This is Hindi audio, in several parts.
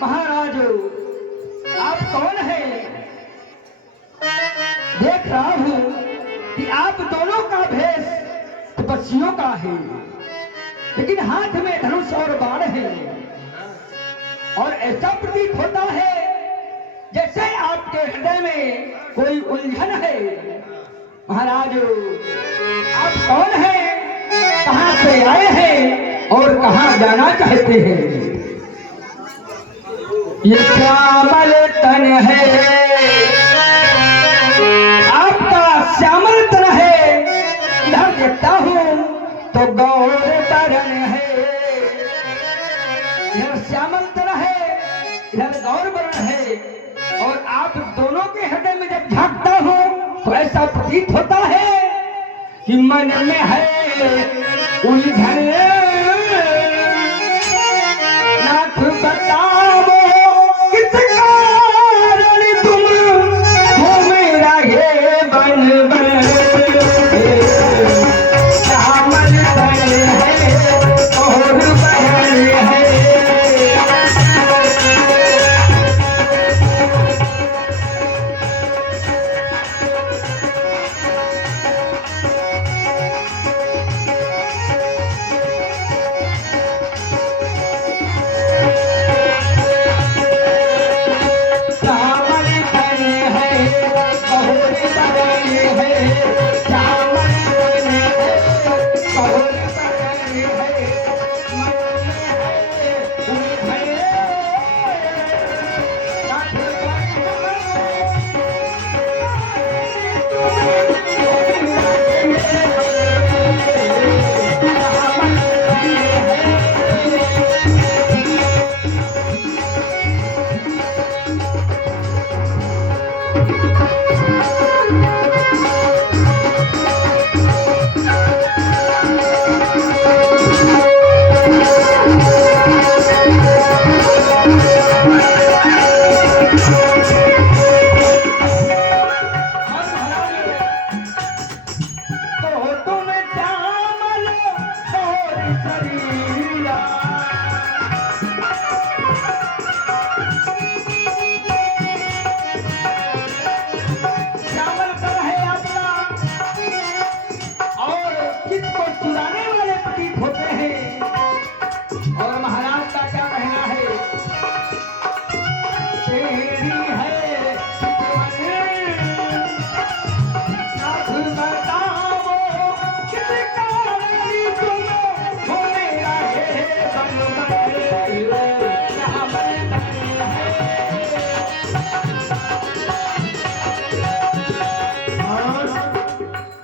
महाराज, आप कौन है? देख रहा हूँ कि आप दोनों का भेष तपस्वियों का है, लेकिन हाथ में धनुष और बाण है और ऐसा प्रतीत होता है जैसे आपके हृदय में कोई उलझन है। महाराज, आप कौन है, कहां से आए हैं और कहां जाना चाहते हैं? ये श्यामल तन है, आपका श्यामल तन है। इधर देखता हूं तो गौर बरन है, इधर श्यामल तन है, इधर गौर बरन है। और आप दोनों के हृदय में जब झांकता हूं तो ऐसा प्रतीत होता है कि मन में है उलझन। नाथ बताओ किस कारण तुम घूम रहे बन बन। श्यामल तन है और बहन है।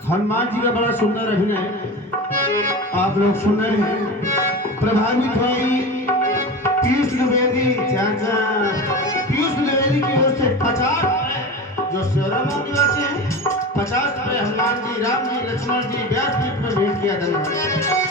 हनुमान जी का बड़ा सुंदर अभिनय आप लोग सुन रहे हैं। प्रभावित हुई पीयूष द्विवेदी, पीयूष द्विवेदी की ओर से 50 जो शेराबाद निवासी हैं, 50 रुपये हनुमान जी, राम जी, लक्ष्मण जी व्यासपीठ में भेंट किया। धन्यवाद।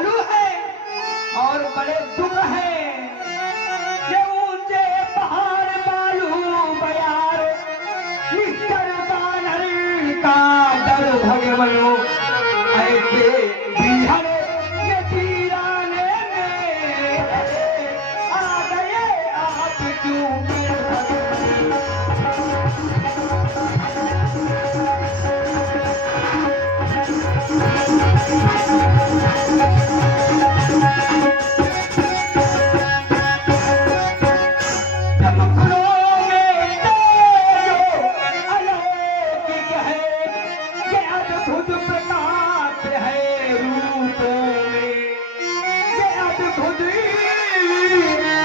श्रद्धालु है और बड़े दुख है। ये ऊंचे पहाड़ बालू बयार निकर बानर का डर भगवनो ऐसे बिहर ये वीराने में आ गए आप क्यों मेरे भगवान।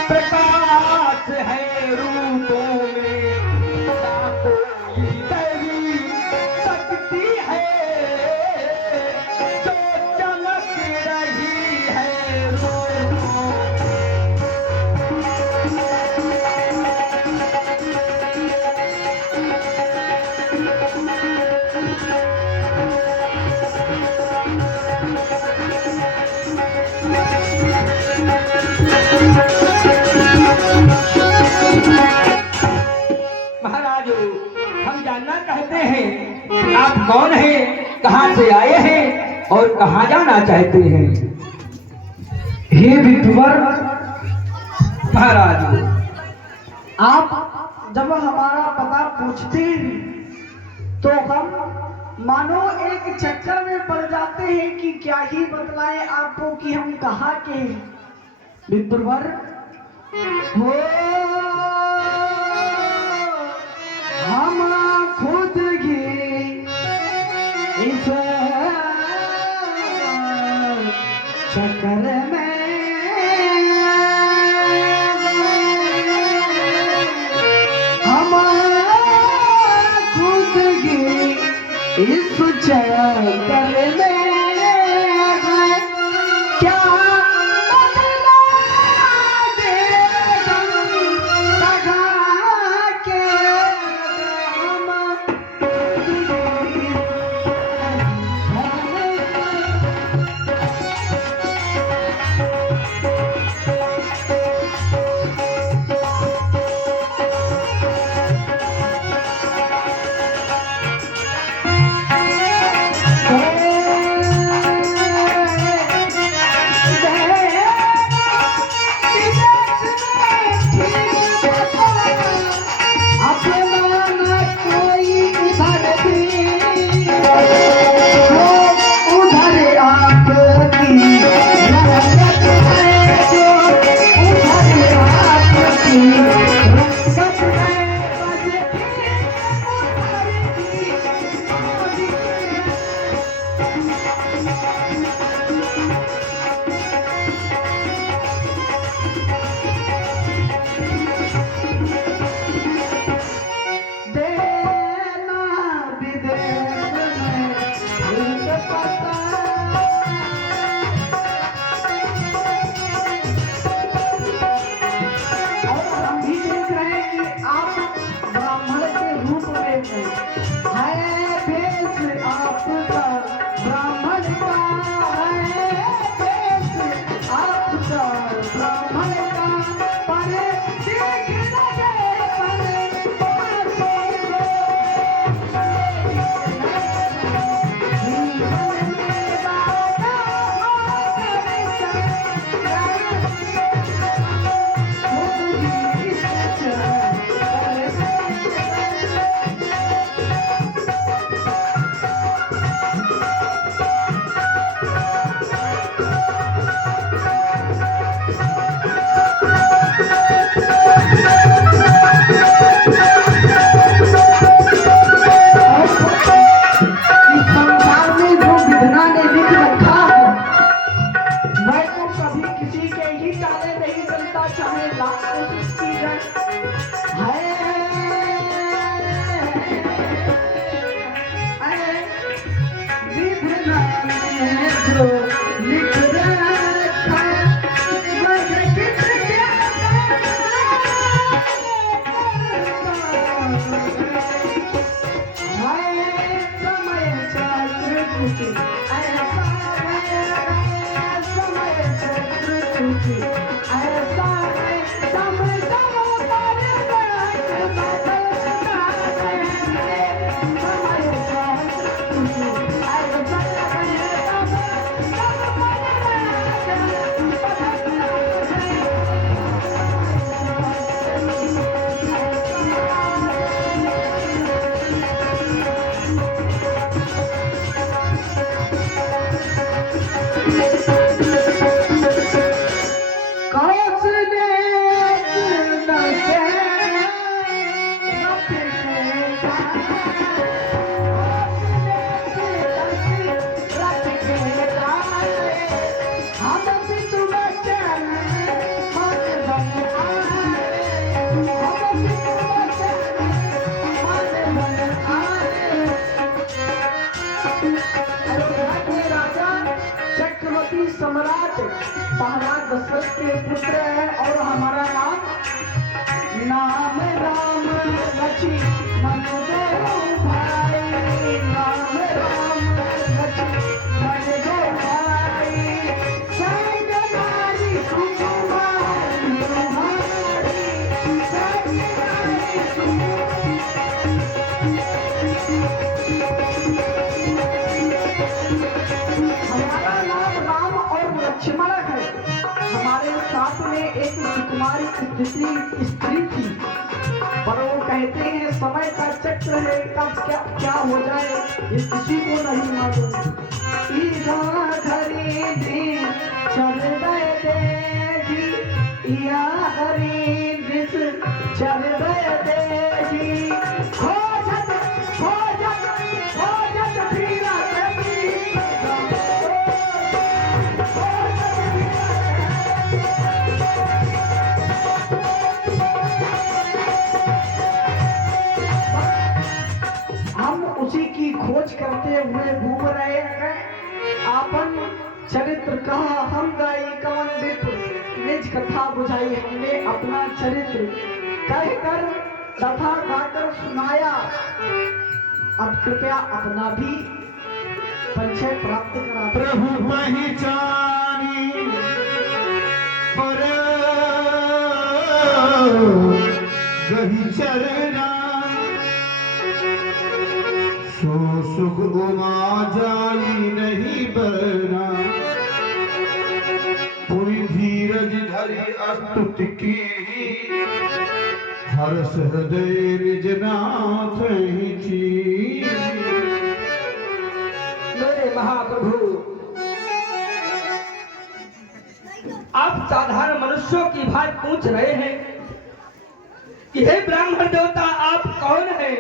प्रकाश है रूपों में ना कोई दैवी शक्ति है जो चमक रही है रूपों में। महाराज हम जानना चाहते हैं कि आप कौन हैं, कहां से आए हैं और कहां जाना चाहते हैं। हे विप्रवर, महाराज आप जब हमारा पता पूछते हैं तो हम मानो एक चक्कर में पड़ जाते हैं कि क्या ही बतलाएं आपको कि हम कहाँ के हैं। विप्रवर हो हम खुद ही इस चक्कर में इस चक्कर में क्या बदला देगा लगा के हम कुछ ऐसा है समझो कर बैठ बदलना है समझो कुछ ऐसा है सब चक्रवर्ती सम्राट महाराज दशरथ के पुत्र है और हमारा नाम राम लक्ष्मण दो भाई नाम राम लक्ष्मण दो भाई संग नारी कुमारी तुम्हारी संग नारी हमारा नाम राम और लक्ष्मण है। हमारे साथ में एक सुकुमारी स्त्री थी, पर वो कहते हैं समय का चक्र है, कब क्या क्या हो जाए ये किसी को नहीं मालूम। चल गए देगी या हरी चल गए देगी खोजत खोजत खोजत फिरा हम उसी की खोज करते हुए घूम रहे हैं। आपन चरित्र कहा हम गाई कवन विप्र निज कथा बुझाई हमने अपना चरित्र कहकर कथा गाकर सुनाया। अब कृपया अपना भी परिचय प्राप्त करा। प्रभु पहचानी पर गही चरना सो सुख उमा जाई नहीं बरना पूरी धीरज धरी अस्तुति की हर्ष हृदय निज नाथ ही मेरे महाप्रभु, आप साधारण मनुष्यों की बात पूछ रहे हैं कि हे ब्राह्मण देवता आप कौन है?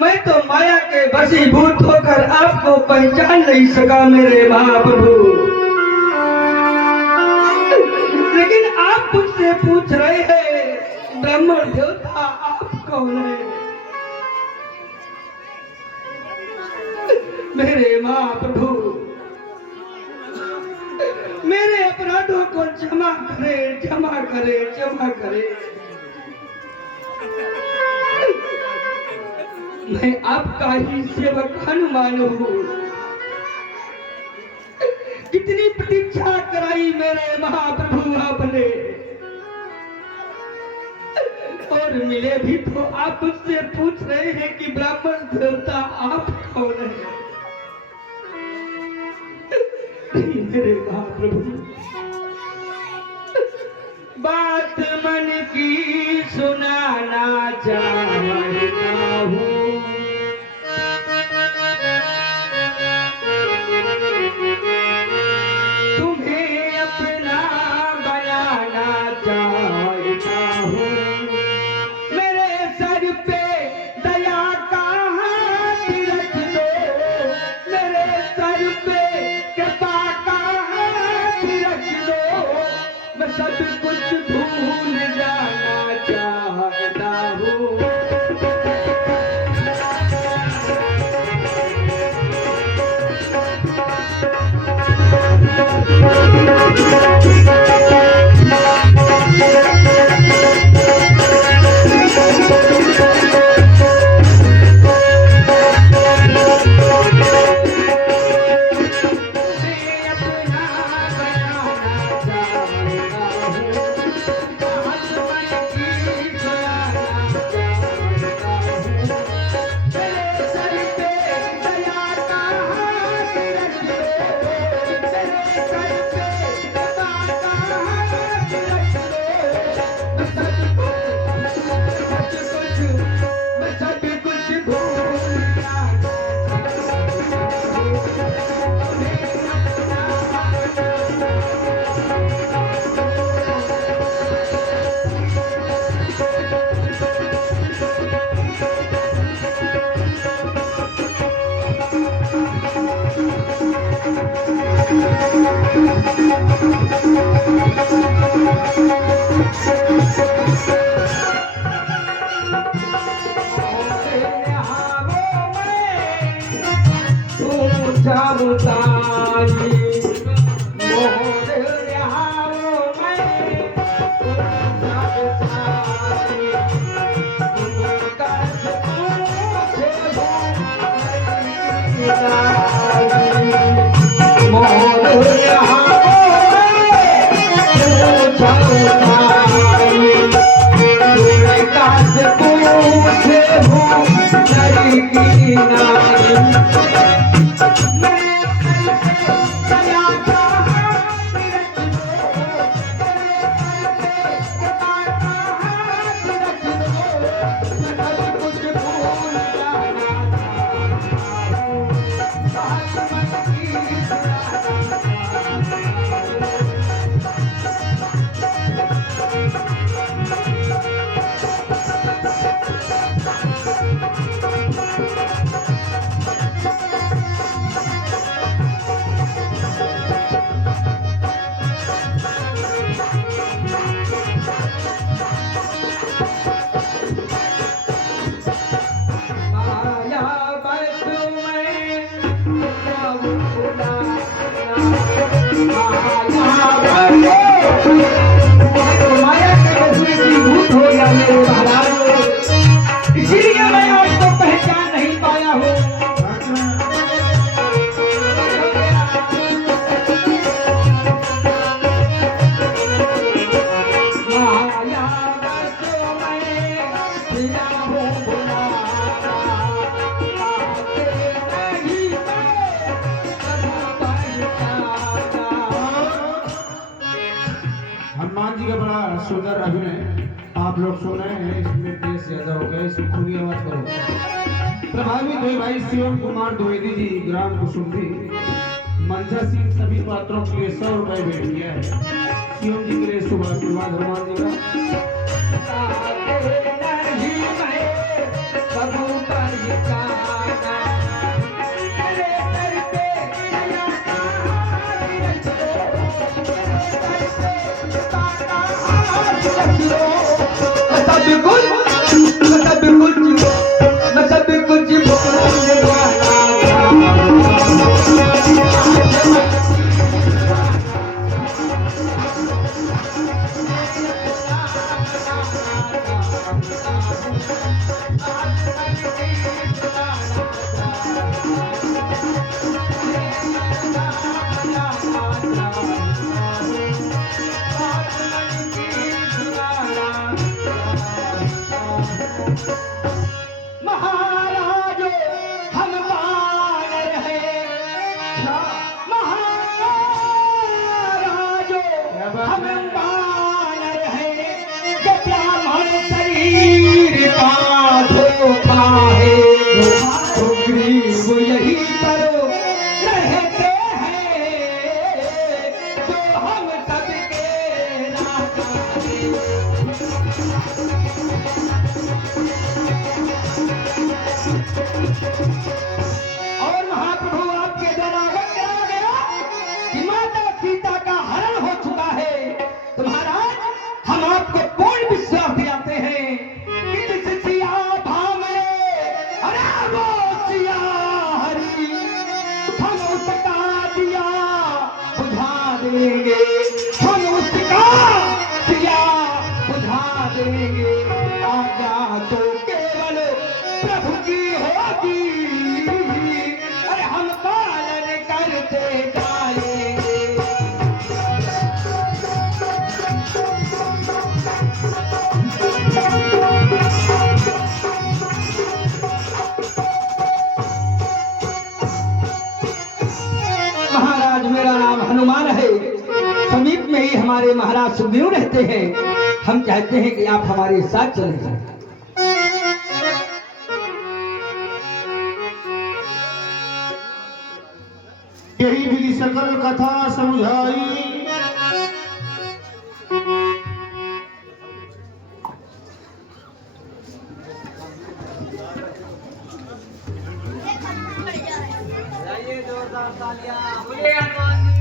मैं तो माया के वशीभूत होकर आपको पहचान नहीं सका मेरे महाप्रभु, लेकिन आप मुझसे पूछ रहे हैं ब्राह्मण देवता आप कौन है? मेरे महाप्रभु, मेरे अपराधों को क्षमा करे, क्षमा करे, क्षमा करे। मैं आपका ही सेवक हनुमान हूँ। कितनी प्रतीक्षा कराई मेरे महाप्रभु आपने, और मिले भी तो आप उससे पूछ रहे हैं कि ब्राह्मण देवता आप कौन है? नहीं मेरे महाप्रभु, बात मन की सुनाना चाहता हूँ। तुम्हें अपना बनाना चाहता हूँ। मेरे सर पे दया का हाथ रख दो, मेरे सर पे कृपा का हाथ रख दो। मैं सब कुछ भूल जाना चाहता हूँ। माया के बदले की भूत हो या मेरे महाराज, इसीलिए मैं आपको पहचान नहीं पाया हूँ। माया बरसों में जिया हूँ बुलाता, आके नहीं मैं कभी पहचाना। हनुमान जी का बड़ा सुंदर अभिनय आप लोग सुन रहे हैं। इसमें तेज ज्यादा हो गया, इसमें खुली आवाज करो। प्रभावित हुए भाई शिवम कुमार द्विवेदी जी, ग्राम कुसुमदी, मंजा सिंह, सभी पात्रों के लिए 100 रुपए भेंट किया है। शिवम जी के लिए शुभ आशीर्वाद हनुमान जी का। महाराजो हम बानर हैं, महाराजो हम बानर हैं, ये ब्राह्मण शरीर का धोखा है। सुग्रीव यही पर रहते हैं, जो हम सबके राजा हैं। और महाप्रभु आपके द्वारा अवगत करा गया कि माता सीता का हरण हो चुका है। तो महाराज हम आपको पूर्ण विश्वास दिलाते हैं कि जिस सिया भामरे अरे वो सिया हरि, हम उसका दिया बुझा देंगे, हम उसका दिया बुझा देंगे। आज्ञा तो केवल प्रभु की होगी, अरे हम पालन करते जाएंगे। महाराज मेरा नाम हनुमान है, समीप में ही हमारे महाराज सुग्रीव रहते हैं। हम चाहते हैं कि आप हमारे साथ चले जाएं। यही विधि सकल कथा समझाई, जोरदार बोले हनुमान जी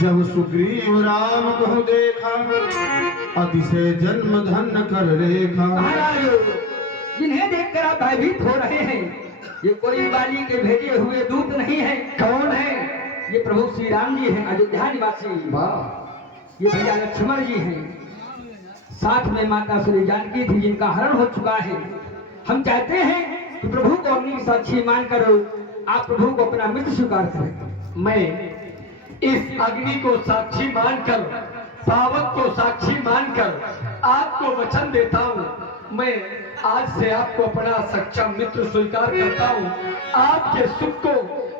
जब सुग्रीव राम को देखा अतिशय जन्म धन कर रेखा। महाराज जिन्हें देखकर आप भयभीत हो रहे हैं ये कोई बाली के भेजे हुए दूत नहीं है। कौन है? ये प्रभु श्री राम जी हैं, अयोध्या निवासी। ये भैया लक्ष्मण जी हैं, साथ में माता श्री जानकी थी जिनका हरण हो चुका है। हम चाहते हैं कि प्रभु को अपनी साक्षी मानकर आप प्रभु को अपना मित्र स्वीकार करें। मैं इस अग्नि को साक्षी मानकर, पावक को साक्षी मानकर आपको वचन देता हूँ। मैं आज से आपको अपना सच्चा मित्र स्वीकार करता हूँ। आपके सुख को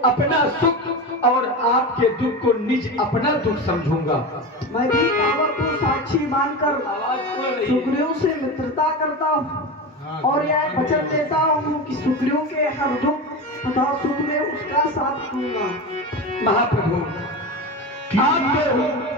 अपना सुख और आपके दुख को निज अपना दुख समझूंगा। मैं भी पावक को साक्षी मानकर सुग्रीव से मित्रता करता हूँ और यह वचन देता हूँ कि सुग्रीव के हर दुख तथा सुख में उसका साथ दूंगा। महाप्रभु आपको